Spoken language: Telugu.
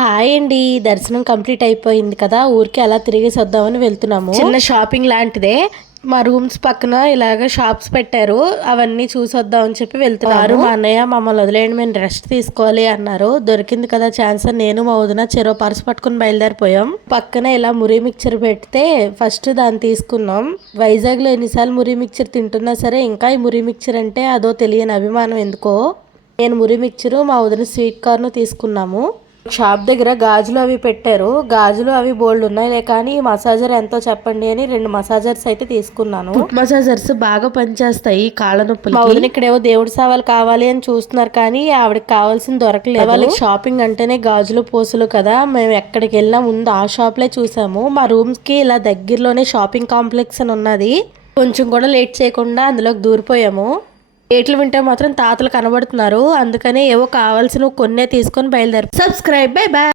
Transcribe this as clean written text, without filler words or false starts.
హాయ్ అండి. దర్శనం కంప్లీట్ అయిపోయింది కదా, ఊరికి అలా తిరిగేసి వద్దామని వెళ్తున్నాము. చిన్న షాపింగ్ లాంటిదే. మా రూమ్స్ పక్కన ఇలాగ షాప్స్ పెట్టారు, అవన్నీ చూసి వద్దామని చెప్పి వెళ్తున్నారు. మా అన్నయ్య మమ్మల్ని వదిలేయండి, మేము రెస్ట్ తీసుకోవాలి అన్నారు. దొరికింది కదా ఛాన్స్ అని నేను మా వదిన చెరో పర్స్ పట్టుకుని బయలుదేరిపోయాం. పక్కన ఇలా మురి మిక్చర్ పెడితే ఫస్ట్ దాన్ని తీసుకున్నాం. వైజాగ్ లో ఎన్నిసార్లు మురి మిక్చర్ తింటున్నా సరే ఇంకా ఈ మురి మిక్చర్ అంటే అదో తెలియని అభిమానం ఎందుకో. నేను మురి మిక్చరు, మా వదిన స్వీట్ కార్న్ తీసుకున్నాము. షాప్ దగ్గర గాజులు అవి పెట్టారు. గాజులు అవి బోల్డ్ ఉన్నాయిలే కానీ మసాజర్ ఎంతో చెప్పండి అని 2 మసాజర్స్ అయితే తీసుకున్నాను. ఫుట్ మసాజర్స్ బాగా పనిచేస్తాయి కాళ్ళ నొప్పులు. మా వదిన ఇక్కడేవో దేవుడి సవాలు కావాలి అని చూస్తున్నారు కానీ ఆవిడకి కావాల్సింది దొరకలేదు. వాళ్ళకి షాపింగ్ అంటేనే గాజులు పూసలు కదా, మేము ఎక్కడికి వెళ్ళినా ముందు ఆ షాప్లే చూసాము. మా రూమ్స్ కి ఇలా దగ్గరలోనే షాపింగ్ కాంప్లెక్స్ అని ఉన్నది. కొంచెం కూడా లేట్ చేయకుండా అందులోకి దూరిపోయాము. రేట్లు వింటే మాత్రం తాతలు కనబడుతున్నారు, అందుకనే ఏవో కావాల్సిన కొన్నే తీసుకొని బయలుదేరు. Subscribe, bye bye.